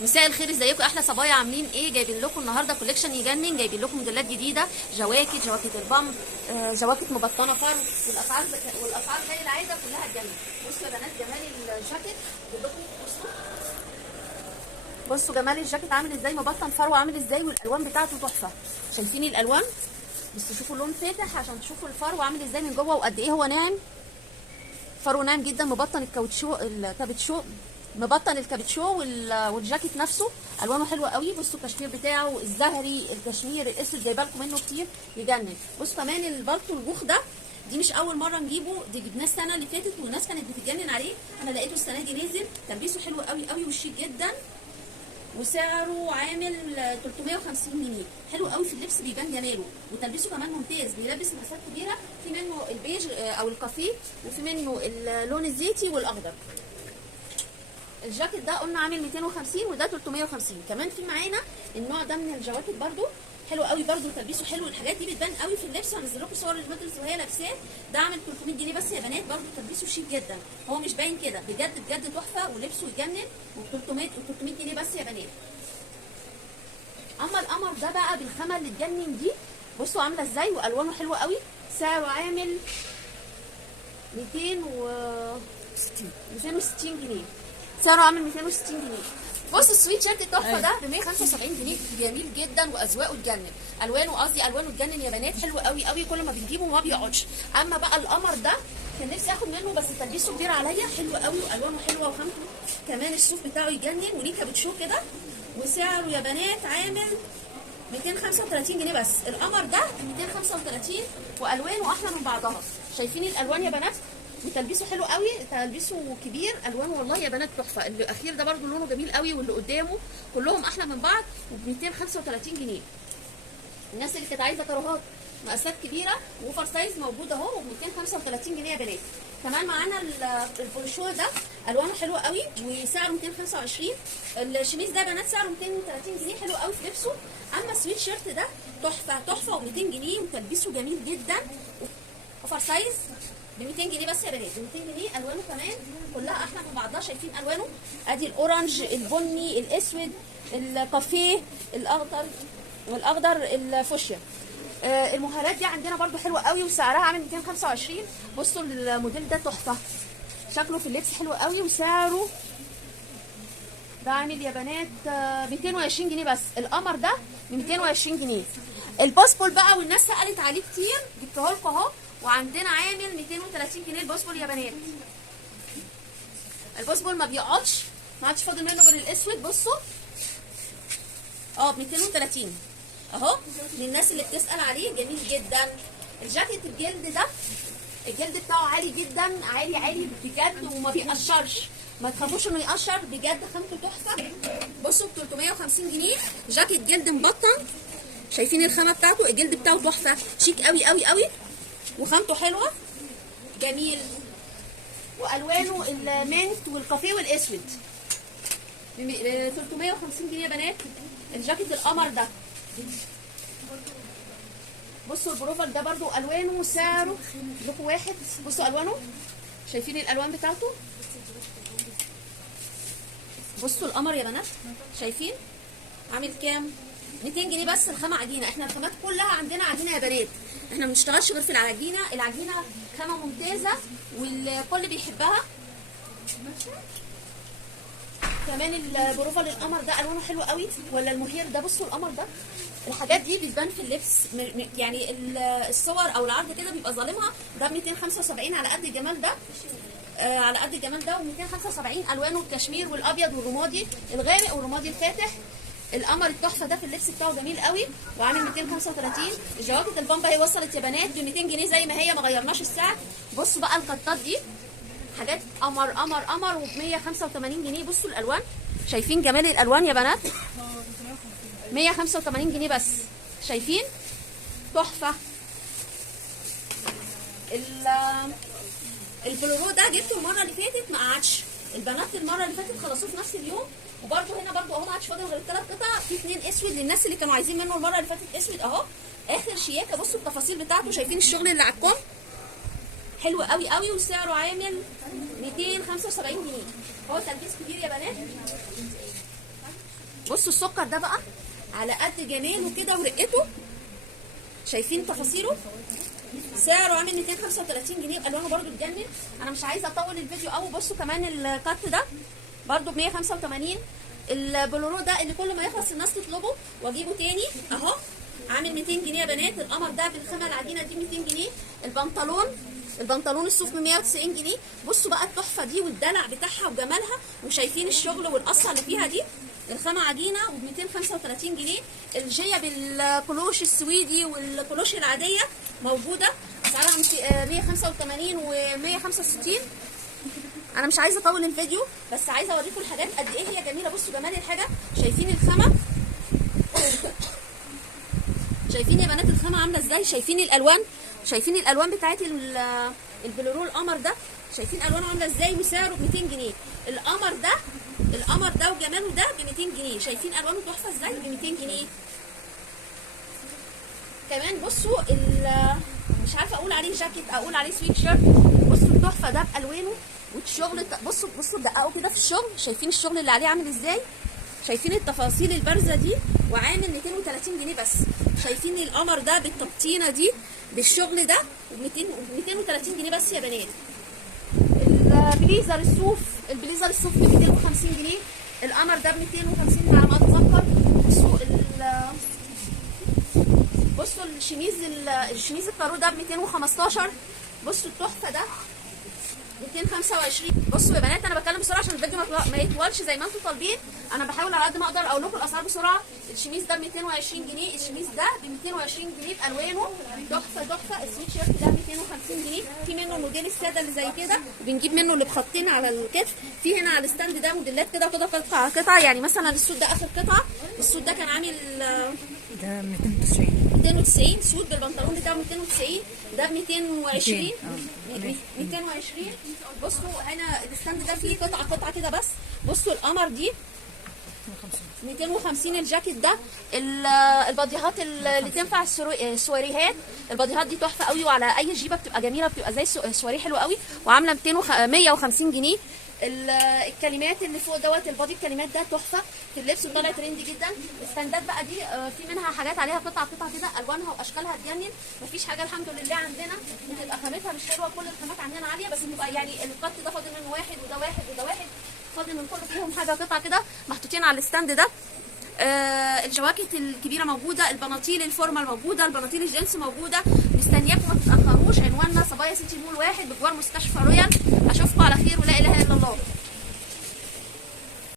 مساء الخير، ازيكم احلى صبايا؟ عاملين ايه؟ جايبين لكم النهارده كوليكشن يجنن. جايبين لكم موديلات جديده، جواكت البامب، جواكت مبطنه فرو، والاسعار زي العاده كلها تجنن. بصوا يا بنات جمال الجاكيت، بصوا جمال الجاكيت عامل ازاي، مبطن فرو عامل ازاي، والالوان بتاعته تحفه. شايفين الالوان؟ بس شوفوا اللون فاتح عشان تشوفوا الفرو عامل ازاي من جوه وقد ايه هو ناعم. فرو ناعم جدا، مبطن الكابتشو مبطن الكابتشو والجاكيت نفسه الوانه حلوه قوي. بصوا الكشمير بتاعه الزهري، الكشمير الاسود جايبه لكم منه كتير يجنن. بصوا كمان البلطو الجوخ ده، دي مش اول مره نجيبه، دي جبناه السنه اللي فاتت والناس كانت بتتجنن عليه. انا لقيته السنه دي نزل، تلبيسه حلو قوي قوي وشيك جدا، وسعره عامل 350 جنيه. حلو قوي في اللبس، بيبان جماله، وتلبيسه كمان ممتاز، بيلبس مقاسات كبيره. في منه البيج او الكافيه، وفي منه اللون الزيتي والاخضر. الجاكيت ده قلنا عامل 250 وده 350. كمان في معانا النوع ده من الجواكت برده حلو قوي، برده تلبيسه حلو. الحاجات دي بتبان قوي في اللبس، هنزل لكم صور الموديلز وهي لابساه. ده عامل 300 جنيه بس يا بنات، برده تلبيسه شيك جدا، هو مش باين كده، بجد بجد تحفه ولبسه يجنن. و300 جنيه بس يا بنات. اما القمر ده بقى بالخامه اللي تجنن دي، بصوا عامله ازاي والوانه حلوه قوي. سعره عامل 260 جنيه. سعره عامل 260 جنيه. بص السويت شيرت التحفه ده ب 175 جنيه، جميل جدا واذواقه تجنن، الوانه تجنن يا بنات، حلو قوي قوي، كل ما بنجيبه ما بيقعدش. اما بقى القمر ده كان نفسي اخد منه بس تلبيسه كبير عليا، حلو قوي والوانه حلوه، وخامته كمان الصوف بتاعه يجنن، وليه كابتشو كده. وسعره يا بنات عامل 235 جنيه بس. القمر ده 235 والوانه احلى من بعضها. شايفين الالوان يا بنات؟ وتلبيسه حلو قوي، تلبيسه كبير، الوانه والله يا بنات تحفه. الاخير ده برده لونه جميل قوي، واللي قدامه كلهم احلى من بعض، وب 235 جنيه. الناس اللي كانت عايزه كراهات مقاسات كبيره واوفر سايز موجود اهو، وب 235 جنيه يا بنات. كمان معانا البروشور ده الوانه حلوه قوي وسعره 225. الشميز ده يا بنات سعره 230 جنيه، حلو قوي في لبسه. اما السويت شيرت ده تحفه تحفه، و200 جنيه، وتلبيسه جميل جدا، اوفر سايز ب 200 جنيه بس يا بنات، ب 200 جنيه. الوانه كمان كلها احلى من بعضها. شايفين الوانه؟ ادي الاورنج، البني، الاسود، الكافيه، والاخضر الفوشيا. المهارات دي عندنا برده حلوه قوي، وسعرها عامل 225. بصوا الموديل ده تحفه، شكله في اللبس حلو قوي، وسعره ده عامل يا بنات 220 جنيه بس. القمر ده ب 220 جنيه. الباسبول بقى والناس سالت عليه كتير، جبته لكم اهو، وعندنا عامل 230 جنيه الباسبول يا بنات. الباسبول ما بيقعدش، ما عادش فاضل منه غير الاسود. بصوا ب 230 اهو، للناس اللي بتسال عليه، جميل جدا. الجاكيت الجلد ده، الجلد بتاعه عالي جدا، عالي عالي بجد، وما بيقشرش، ما تخافوش انه يقشر، بجد خامته تحفه. بصوا ب 350 جنيه جاكيت جلد مبطن. شايفين الخامه بتاعته؟ الجلد بتاعه تحفه، شيك قوي قوي قوي، وخامته حلوه، جميل، والوانه المنت والكافيه والاسود. ب 350 جنيه يا بنات الجاكيت القمر ده. بصوا البروفال ده برضو الوانه سعره لكم واحد. بصوا الوانه، شايفين الالوان بتاعته؟ بصوا القمر يا بنات، شايفين عامل كام؟ 200 جنيه بس. الخامه عجينه، احنا الخامات كلها عندنا عجينه يا بنات، احنا ما بنشتغلش غير في العجينه. العجينه خامه ممتازه والكل بيحبها. كمان البروفال القمر ده الوانه حلوه قوي، ولا المهير ده. بصوا القمر ده، الحاجات دي بتبان في اللبس، يعني الصور او العرض كده بيبقى ظالمها. ده ب 275 على قد الجمال ده، على قد الجمال ده، و275. الوانه الكشمير والابيض والرمادي الغامق والرمادي الفاتح. القمر التحفه ده في اللبس بتاعه جميل قوي، وعامل 235. الجواكت البامبا هي وصلت يا بنات ب 200 جنيه زي ما هي، ما غيرناش السعر. بصوا بقى القطات دي، حاجات قمر قمر قمر، وب 185 جنيه. بصوا الالوان، شايفين جمال الالوان يا بنات؟ 185 جنيه بس، شايفين؟ تحفه. البلورو ده جبته المره اللي فاتت ما قعدش، البنات المره اللي فاتت خلصوه في نفس اليوم. وبرده هنا برده اهو ما عادش فاضل غير الثلاث قطع، في 2 اسود للناس اللي كانوا عايزين منه المره اللي فاتت اسود اهو، اخر شياكه. بصوا التفاصيل بتاعته، شايفين الشغل اللي على الكم؟ حلو قوي قوي، وسعره عامل 275 جنيه. هو تلبيس كبير يا بنات. بصوا السكر ده بقى على قد جماله كده ورقته، شايفين تفاصيله؟ سعره عامل 235 جنيه، الوانه برده تجنن. انا مش عايزه اطول الفيديو قوي. بصوا كمان الكات ده برده ب 185. البلورو ده اللي كل ما يخلص الناس تطلبه واجيبه تاني اهو، عامل 200 جنيه يا بنات. القمر ده بالخامه العجينه دي 200 جنيه. البنطلون الصوف ب 190 جنيه. بصوا بقى التحفه دي والدلع بتاعها وجمالها، وشايفين الشغل والقصه اللي فيها دي، الخامه عجينه وب 235 جنيه. الجيه بالكلوش السويدي والكلوش العاديه موجوده، اسعارها 185 و 165. انا مش عايزه اطول الفيديو، بس عايزه اوريكم الحاجات قد ايه هي جميله. بصوا جمال الحاجه، شايفين الخامه؟ شايفين يا بنات الخامه عامله ازاي؟ شايفين الالوان؟ شايفين الالوان بتاعت البلورو القمر ده؟ شايفين الوانه عامله ازاي؟ وسعره ب 200 جنيه. القمر ده وجماله ده ب 200 جنيه. شايفين الوانه تحفه ازاي؟ ب 200 جنيه. كمان بصوا مش عارفه اقول عليه جاكيت اقول عليه سويت شيرت. بصوا التحفه ده بالوانه والشغل. بصوا دققوا كده في الشغل، شايفين الشغل اللي عليه عامل ازاي؟ شايفين التفاصيل البارزه دي، وعامل 230 جنيه بس. شايفين القمر ده بالتبطينه دي بالشغل ده ب 230 جنيه بس يا بنات. البليزر الصوف ب 250 جنيه. القمر ده ب 250 على ما اتذكر. بصوا الشميز الكارو ده ب 215. بصوا التحفه ده 225. بصوا يا بنات انا بتكلم بسرعه عشان الفيديو ما يطولش زي ما انتم طالبين. انا بحاول على قد ما اقدر اقول لكم الاسعار بسرعه. الشميز ده ب 220 جنيه. الشميز ده ب 220 جنيه بالوانه تحفه. السويت شيرت ده ب 250 جنيه. في منه الموديل الساده اللي زي كده، بنجيب منه اللي بخطين على الكتف. في هنا على الستاند ده موديلات كده قطعه يعني مثلا السود ده اخر قطعه. السود ده كان عامل ده 290 سود بالبنطلون بتاعه 290. ده ب 220. بصوا هنا الستاند ده فيه قطعه كده بس. بصوا القمر دي 250. الجاكيت ده الباديهات اللي تنفع السواريهات. الباديهات دي تحفه قوي، وعلى اي جيبه بتبقى جميله، بتبقى زي سواريه حلوه قوي، وعامله 150 جنيه. الكلمات اللي فوق دوت البادي الكلمات ده تحفه في اللبس وطالع ترند جدا. الستاندات بقى دي في منها حاجات عليها قطع كده، الوانها واشكالها تجنن. مفيش حاجه الحمد لله عندنا بتبقى خامتها مش حلوه. كل الخامات عندنا عاليه، بس بتبقى يعني القط ده فاضل منه واحد وده واحد وده واحد، فاضل من كل فيهم حاجه قطع كده محطوطين على الستاند ده. الجواكت الكبيره موجوده، البناطيل الفورمال موجوده، البناطيل الجينز موجوده. مستنياكم ما تتاخروش. عنواننا صبايا سيتي مول 1 بجوار مستشفى رويال. اشوفكم على خير ولا اله الا الله.